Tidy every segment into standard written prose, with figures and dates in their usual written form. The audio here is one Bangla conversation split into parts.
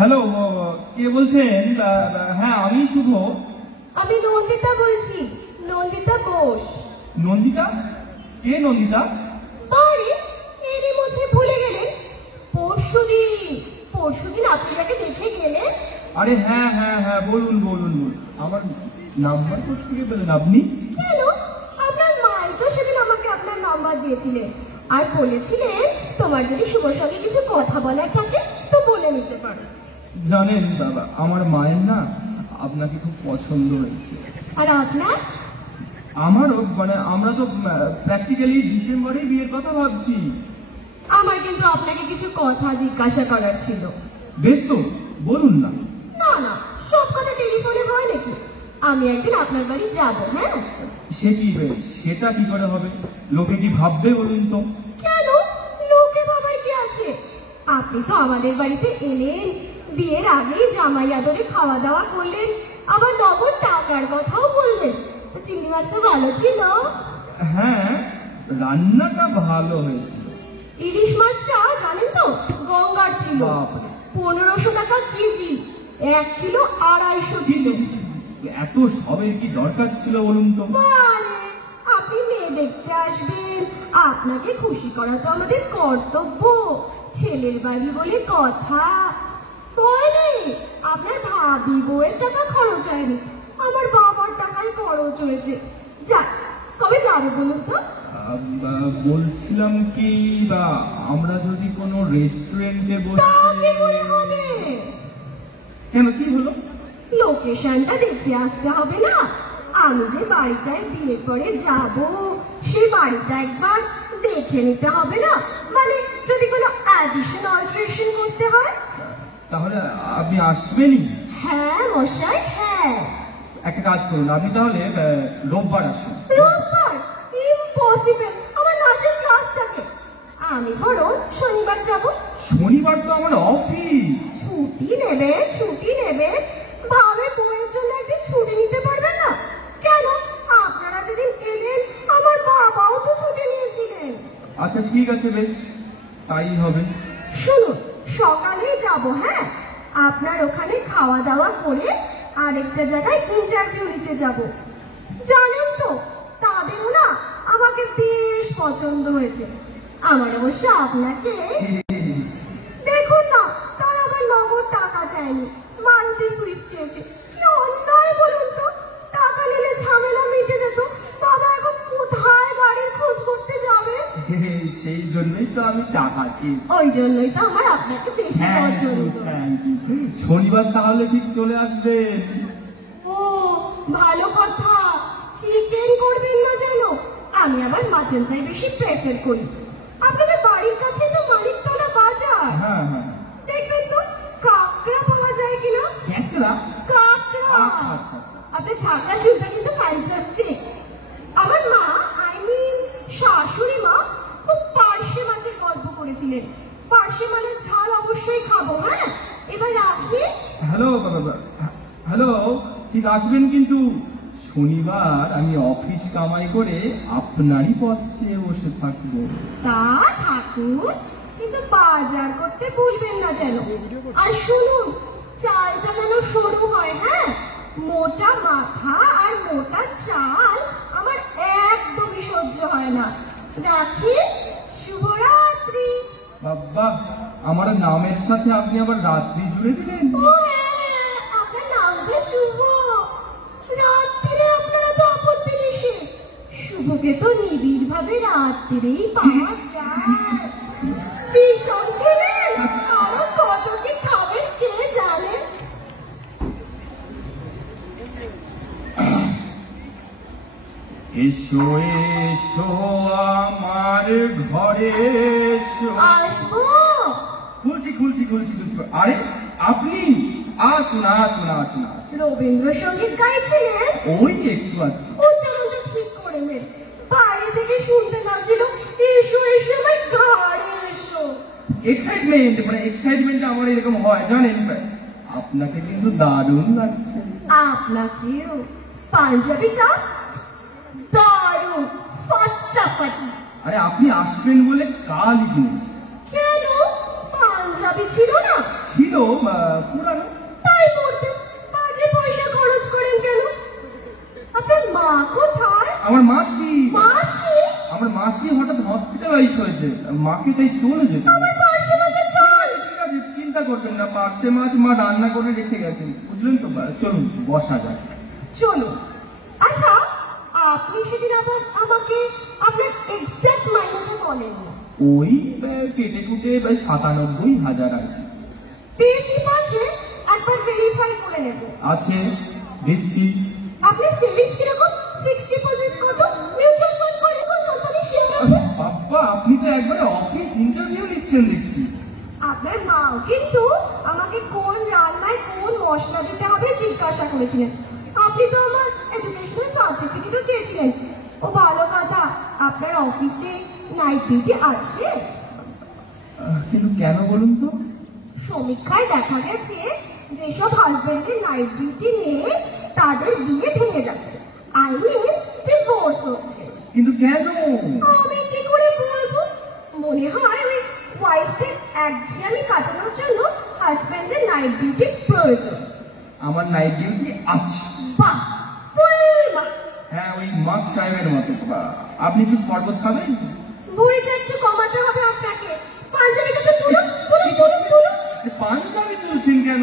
হ্যালো, কে বলছেন? হ্যাঁ, আমি শুভ। আমি নন্দিতা বলছি, নন্দিতা ঘোষ। নন্দিতা? কে নন্দিতা? আরে এরই মধ্যে ভুলে গেলেন? পরশুদিন আপনি যাকে দেখে গেলেন। আরে হ্যাঁ হ্যাঁ হ্যাঁ, বলুন বলুন বলুন। আমার নাম্বার কোথা থেকে পেলেন আপনি? কেন, আপনার মাই তো সেদিন আমাকে আপনার নাম্বার দিয়েছিলেন আর বলেছিলেন তোমার যদি শুভর সঙ্গে কিছু কথা বলার থাকে তো বলে নিতে পারো। জানেন বাবা, আমার মায়ের না আপনাকে খুব পছন্দ হয়েছে। আর আপনার? আমারও, মানে আমরা তো প্র্যাকটিক্যালি ডিসেম্বরেই বিয়ের কথা ভাবছি। আমার কিন্তু আপনাকে কিছু কথা জিজ্ঞাসা করার ছিল। বেশ তো, বলুন না। না না, সব কথা টেলিফোনে হয় নাকি? আমি একদিন আপনার বাড়ি যাব। হ্যাঁ, সেটা কি করে হবে? লোকে কি ভাববে বলুন তো? কেন, লোকে ভাবার কি আছে? আপনি তো আমাদের বাড়িতে এলেন, বিয়ের আগেই জামাই আদরে খাওয়া দাওয়া করলেন, আবার নগদ টাকার কথাও বললেন। চিংড়ি মাছটা ভালো ছিল। হ্যাঁ, রান্নাটা ভালো হয়েছিল। ইলিশ মাছটা জানেন তো গঙ্গার ছিল। 1500 টাকা কেজি, 1 কিলো 250 ছিল। এত সবের কি দরকার ছিল বলুন তো? আপনি মেয়ে দেখতে আসবেন, আপনাকে খুশি করা তো আমাদের কর্তব্য। ছেলের বাড়ি বলে কথা। আপনার ভাবি বউয়ের টাকা খরচ হয়নি, আমার বাবার টাকায় খরচ হয়েছে। যাক, কবে যাবে বলুন তো? বলছিলাম কি, বা আমরা যদি কোনো রেস্টুরেন্টে কেন, কি হলো? লোকেশনটা দেখে আসতে হবে না? আমি যে বাড়িটায় বিয়ের পরে যাব, সেই বাড়িটা একবার দেখে নিতে হবে না? মানে যদি কোনো অ্যাডিশন অল্টারেশন করতে হয়। তাহলে আপনি আসবেনই? হ্যাঁ মশাই, হ্যাঁ। একটা কাজ করুন, আপনি তাহলে রোববার আসুন। রোববার? ইম্পসিবল, আমার নাচের ক্লাস থাকে। আমি বরং শনিবার যাব। শনিবার তো আমার অফিস। ছুটি নেবে ভাবে বউয়ের জন্য একদিন ছুটি নিতে পারবেন না? কেন, আপনারা যেদিন এলেন আমার বাবাও তো ছুটি নিয়েছিলেন। আচ্ছা ঠিক আছে, বেশ তাই হবে। শুনুন, সকালেই যাব। হ্যাঁ, আপনার ওখানে খাওয়া দাওয়া করে আরেকটা জায়গায় ইন্টারভিউ নিতে যাব। জানেন তো, তাদেরও না আমাকে বেশ পছন্দ হয়েছে। আমার অবশ্য আপনাকে। দেখুন না, তারা আবার নগদ টাকা চায়নি, মারুতি সুইফট চেয়েছে। কি অন্যায় বলুন তো? টাকা নিলে ঝামেলা মিটে যেত। বাবা এখন কোথায় গাড়ির খোঁজ করতে যাবে? সেই জন্যই তো আমি টাকা চেয়েছি। ওই জন্যই তো আমার আপনাকে বেশি পছন্দ। শনিবার তাহলে ঠিক চলে আসবেন। ও ভালো কথা। চিকেন করবেন না যেন, আমি আবার মাটন চাই বেশি প্রেফার করি। আপনাদের বাড়ির কাছে তো মানিকতলা বাজার। হ্যাঁ হ্যাঁ, দেখবেন তো কাঁকড়া পাওয়া যায় কিনা। কাঁকড়া। আপনার ঝাঁকা চুলটা কিন্তু ফ্যান্টাস্টিক। আমার মা, শাশুড়ি মা খুব পার্শে মাছের গল্প করেছিলেন। পার্শে মাছের ঝাল অবশ্যই খাবো। হ্যাঁ, এবার রাখি। হ্যালো, ঠিক আসবেন কিন্তু। শনিবার আমি অফিস কামাই করে আপনারই পথ চেয়ে বসে থাকবো। তা থাকুন, কিন্তু বাজার করতে ভুলবেন না যেন। আর শুনুন, চালটা যেন সরু হয়। হ্যাঁ, মোটা মাথা আর মোটা চাল আমার একদমই সহ্য হয় না। রাখি, শুভরাত্রি। বাবা, আমার নামের সাথে আপনি আবার রাত্রি জুড়ে দিলেন। আপনার নামটা শুভ, রাত্রিরে আপনারা তো আপত্তি নিষেধ। শুভকে তো নিবিড় ভাবে রাত্রিরেই পাওয়া যায়। ভীষণ খেলেন, আরো কত কি খাবেন কে জানে। এসো এসো আমার ঘরে এসো। আসবো? খুলছি। আরে আপনি আসুন। রবীন্দ্রসঙ্গীত গাইছিলেন? ওই একটু আছে, উচ্চারণটা ঠিক করে নেন। বাইরে থেকে শুনতে লাগছিল এসো আমার ঘরে এসো। এক্সাইটমেন্ট আমার এরকম হয় জানেন। আপনাকে কিন্তু দারুণ লাগছে। আপনাকেও। পাঞ্জাবিটা দারুণ, ফাটাফাটি। আরে আপনি আসবেন বলে কালই কিনেছি। কেন? পাঞ্জাবি চাবি ছিল না? ছিল পুরানো। তাই করতে বাজে পয়সা খরচ করেন কেন? আপনার মা কোথায়? আমার মাসি। মাসি? আমার মাসি হঠাৎ হসপিটালাইজ হয়েছে, মাকে তাই চলে যেতে হবে। আমার পার্শে মাছের ঝাল। ঠিক আছে, চিন্তা করবেন না, পার্শে মাছ মা রান্না করে রেখে গেছেন, বুঝলেন তো। চলুন বসা যাক। চলুন। আচ্ছা, আপনি সেদিন আবার আমাকে আপনার এক্সাক্ট মাইনেটা বলেননি। ওই কেটে কুটে 97,000 আর কি। পেয়েছি পাশে, একবার ভেরিফাই করে নেব। আছে, দিচ্ছি। আপনার সেভিংস কিরকম? ফিক্সড ডিপোজিট কত? মিউচুয়াল ফান্ড করে কোন কোম্পানি শেয়ার আছে? বাবা, আপনি তো একবারে অফিস ইন্টারভিউ নিচ্ছেন দেখছি। আপনার মাও কিন্তু আমাকে কোন রান্নায় কোন মশলা দিতে হবে জিজ্ঞাসা করেছিলেন। আপনি তো আমার এডুকেশনাল সার্টিফিকেটও চেয়েছিলেন। ও ভালো কথা, আপনার অফিসে নাইট ডিউটি আছে? কিন্তু কেন বলুন তো? সমীক্ষায় দেখা গেছে যেসব হাজবেন্ডের নাইট ডিউটি নিয়ে তাদের বিয়ে ভেঙে যাচ্ছে, আই মিন ডিভোর্স হচ্ছে। কিন্তু কেন? আমি কি করে বলবো? মনে হয় ওই ওয়াইফের একঘেয়েমি কাটানোর জন্য হাজবেন্ডের নাইট ডিউটি প্রয়োজন। আমার নাইট ডিউটি আছে। বাহ, ফুল মার্কস। হ্যাঁ, ওই মার্ক সাহেবের মতো। আপনি একটু শরবত খাবেন? ভুঁড়িটা একটু কমাতে হবে আপনাকে। পাঞ্জাবিটা তো তুলুন, তুলুন, তুলুন, তুলুন। পাঞ্জাবি তুলছেন কেন?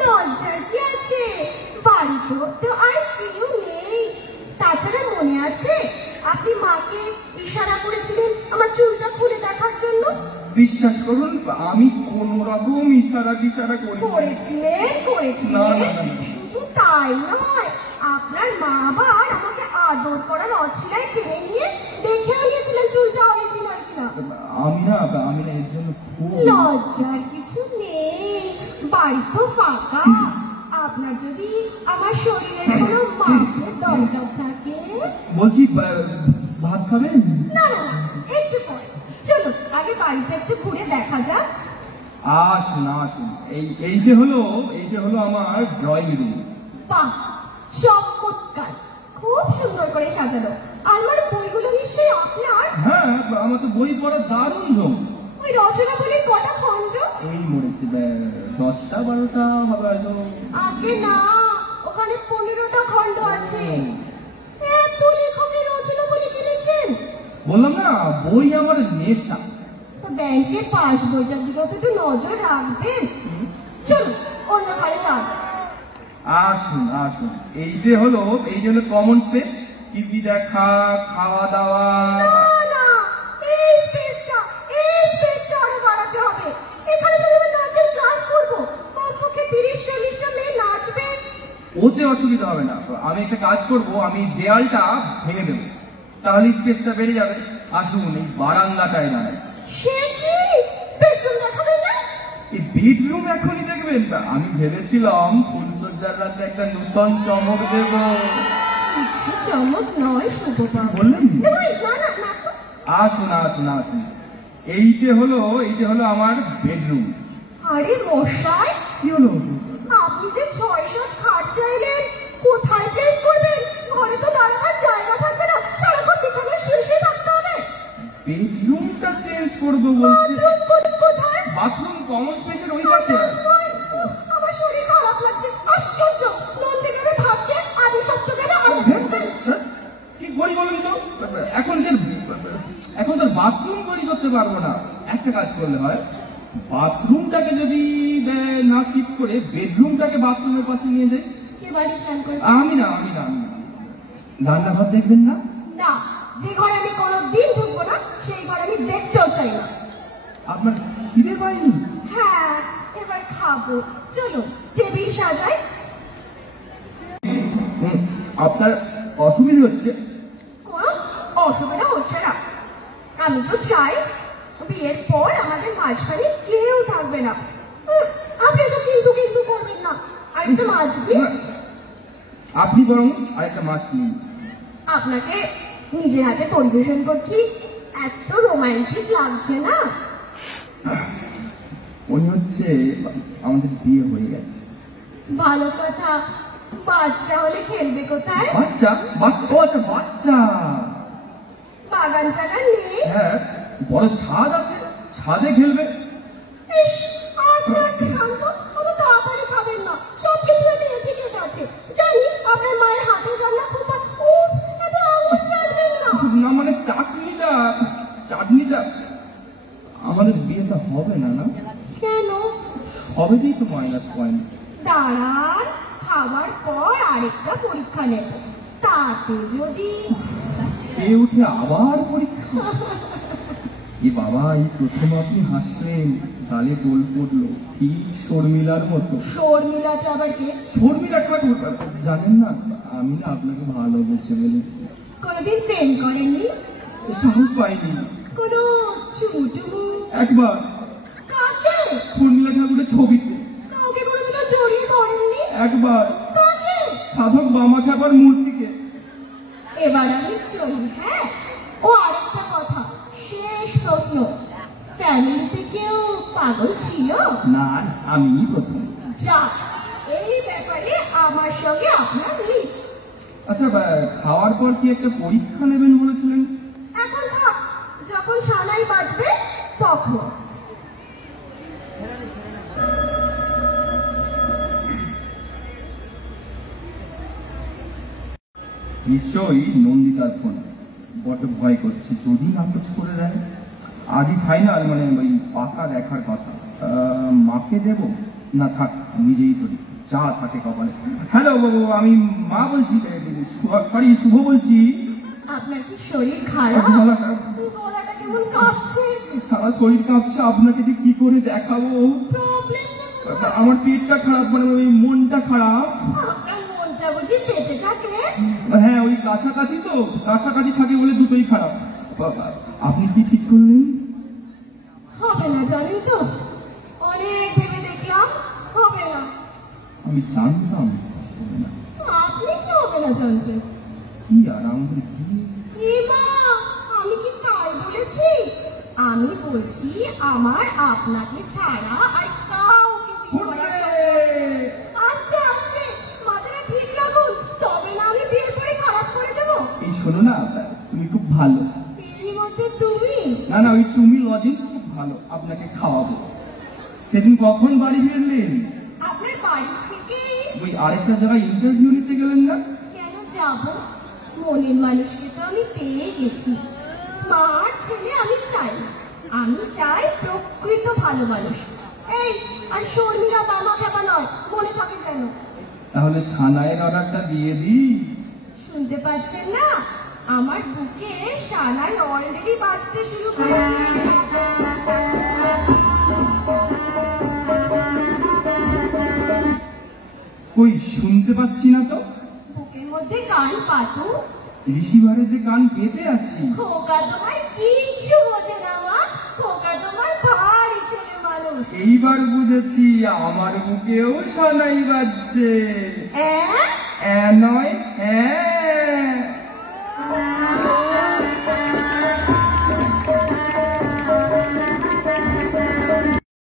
লজ্জার কি আছে? বাড়িতে তো আর কেউ নেই। তাছাড়া মনে আছে আপনি মাকে ইশারা করেছিলেন আমার চুলটা খুলে দেখার জন্য? বিশ্বাস করুন, আমি কোন রকম ইশারা করি। করেছিলেন। না, না, না, না। শুধু তাই নয়, আপনার মা আবার আমাকে আদর করার অছিলায় টেনে নিয়ে দেখেও নিয়েছিলেন চুলটা অরিজিনাল কিনা। আমি না এর জন্য খুব লজ্জার কিছু নেই, বাড়ি তো ফাঁকা। আপনার যদি আমার শরীরের কোনো মাপের দরকার থাকে। বলছি, ভাত খাবেন? না না না, একটু পরে। চলো আগে বাড়িটা একটু ঘুরে দেখা যাক। আসুন আসুন, এই যে হলো আমার ড্রয়িং রুম। বাহ, চমৎকার, খুব সুন্দর করে সাজানো। আমার বইগুলো নিশ্চয়ই আপনার? হ্যাঁ, আমার তো বই পড়ার দারুণ ঝোঁক। ওই রচনা বলির কটা খণ্ড? এই মরেছে, 10টা 12টা হবে হয়তো। আগে না, ওখানে 15টা খণ্ড আছে। এত লেখকের রচনা বলি কিনেছেন? বললাম না, বই আমার নেশা। ব্যাংকের পাস বইটার দিকে তো একটু নজর রাখবেন। চলো অন্য ঘরে যান। আসুন আসুন, এই যে হলো কমন স্পেস। টিভি দেখা, খাওয়া দাওয়া। না না, এই স্পেসটা আরো বাড়াতে হবে। এখানে তো আমি নাচের ক্লাস করবো, কমপক্ষে 30-40টা মেয়ে নাচবে। ওতে অসুবিধা হবে না। আমি একটা কাজ করব, আমি দেয়ালটা ভেঙে দেবো, তাহলে স্পেসটা বেড়ে যাবে। আসুন, এই বারান্দাটায় দাঁড়াই। সে কি, বেডরুম দেখাবেন না? এই বেডরুম এখনই দেখবেন? আমি ভেবেছিলাম ফুলসজ্জার রাতে একটা নূতন চমক দেব। কিছু চমক নয় শুভবাবু। বললেন? না না না না তো। আসুন আসুন আসুন, এই যে হলো আমার বেডরুম। আরে মশাই, কি হলো? আপনি যে 6-7 খাট চাইলেন, কোথায় প্লেস করবেন? ঘরে তো দাঁড়াবার জায়গা থাকবে না, সারাক্ষণ বিছানায় শুয়ে থাকতে হবে। বেডরুমটা চেঞ্জ করবো বলছে। বাথরুম করুন কোথায়? বাথরুম কমন স্পেসের ওই পাশে। আমার শরীর খারাপ লাগছে, আশ্চর্য। নন্দীগ্রামে থাকতে আদি সপ্তাহে আজ কি করি বলুন তো? এখন তো বাথরুম তৈরি করতে পারবো না। একটা কাজ করলে হয়, বাথরুমটাকে যদি না শিফট করে বেডরুমটাকে বাথরুমের পাশে নিয়ে যাই। কে বাড়ি প্ল্যান করছে? আমি না রান্নাঘর দেখবেন না? না, যে ঘরে আমি কোনোদিন ঢুকবো না সেই ঘরে আমি দেখতেও চাই না। আপনার খিদে পাইনি? হ্যাঁ, এবার খাবো। চলো টেবিল সাজাই। আপনার অসুবিধা হচ্ছে? কোনো অসুবিধা হচ্ছে না। আমি তো চাই বিয়ের পর আমাদের মাঝখানে কেউ থাকবে না। আপনি তো কিন্তু করবেন না। আর একটা মাছ দিন। আপনি বরং আরেকটা মাছ নিন। আপনাকে নিজের হাতে পরিবেশন করছি, এত রোমান্টিক লাগছে না? মনে হচ্ছে আমাদের বিয়ে হয়ে গেছে। ভালো কথা। বাচ্চা হলে খেলবে কোথায়? বাচ্চা? বাচ্চা বাগান টাগান নেই? হ্যাঁ, বড় ছাদ আছে, ছাদে খেলবে। ইস, আস্তে আস্তে খান তো, অত তাড়াতাড়ি খাবেন না, সবকিছু এতে এদিকে আছে। জানি আপনার মায়ের হাতের রান্না খুব উফ, এত আঙুল চাটবেন না। না মানে চাটনিটা আমাদের বিয়েটা হবে না না? কেন? হবেই তো মাইনাস পয়েন্ট। দাঁড়ান, খাবার পর আরেকটা পরীক্ষা নেব, তাতে যদি খেয়ে উঠে আবার পরীক্ষা। এ বাবা, এই প্রথম আপনি হাসলেন, গালে গোল পড়লো, ঠিক শর্মিলার মতো। শর্মিলাটা আবার কে? শর্মিলা ঠাকুর, জানেন না, আমি না আপনাকে ভালোবেসে ফেলেছি। কোনোদিন প্রেম করেননি? সাহস পাইনি। কোনো চুমুটুমু? একবার কাকে? শর্মিলা ঠাকুরের ছবিতে। কাউকে কোনোদিনও জড়িয়ে ধরেননি? একবার কাকে? সাধক বামা ঠাকুর মূর্তিকে। এবার আমি চলি, হ্যাঁ? ও আরেকটা কথা, শেষ প্রশ্ন, ফ্যামিলিতে কেউ পাগল ছিল? না, আমি প্রথম। যা, এই ব্যাপারে আমার সঙ্গে আপনার মিল। আচ্ছা, খাওয়ার পর কি একটা পরীক্ষা নেবেন বলেছিলেন? এখন থাক, যখন সানাই বাজবে তখন। নিশ্চয়ই নন্দিতার ফোন। বড্ড ভয় করছে, যদি নাকচ করে দেয়। আজই ফাইনাল, মানে ওই পাকা দেখার কথা। মাকে দেব না, থাক, নিজেই করি, যা থাকে কপালে। হ্যালো বাবু, আমি মা বলছি, সরি, শুভ বলছি। আপনার কি শরীর খারাপ? গলাটা গলাটা কেমন কাঁপছে? সারা শরীর কাঁপছে, আপনাকে যে কি করে দেখাবো। প্রবলেমটা? আমার পেটটা খারাপ, মানে ওই মনটা খারাপ। আপনার মনটা বুঝি পেটে থাকে? হ্যাঁ, ওই কাছাকাছি তো, কাছাকাছি থাকে বলে দুটোই খারাপ। আপনি কি ঠিক করলেন? হবে না, জানেন তো, অনেক ভেবে দেখলাম, হবে না। আমি জানতাম হবে না। আপনি কি হবে না জানতেন? কি আর আমাদের বিয়ে? এমা, আমি কি তাই বলেছি? আমি বলছি আমার আপনাকে ছাড়া আর কাউকে বিয়ে করার শখ- আস্তে আস্তে মাথাটা ঠিক রাখুন, তবে না আমি বিয়ের পরে খারাপ করে দেবো। এই শোনো না, তুমি খুব ভালো। এরই মধ্যে তুমি? না না, ওই তুমি লজিক খুব ভালো, আপনাকে খাওয়াবো। সেদিন কখন বাড়ি ফিরলেন? আপনার বাড়ি থেকে? ওই আরেকটা জায়গায় ইন্টারভিউ নিতে গেলেন না? কেন যাব? মনের মানুষকে তো আমি পেয়ে গেছি। স্মার্ট ছেলে আমি চাই না, আমি চাই প্রকৃত ভালো মানুষ। এই, আর শর্মিলা বামা খেপা নয়, মনে থাকে যেন। তাহলে সানাইয়ের অর্ডারটা দিয়ে দিই। শুনতে পাচ্ছেন না? আমার বুকে সানাই অলরেডি বাজতে শুরু করেছে। কই, শুনতে পাচ্ছি না তো। বুকের মধ্যে কান পাতু। রিসিভারে যে কান পেতে আছি। খোকা তোমার কিচ্ছু বোঝে না মা, খোকা তোমার ভারী ছেলে মানুষ। এইবার বুঝেছি, আমার বুকেও সানাই বাজছে। অ্যাঁ? নয়,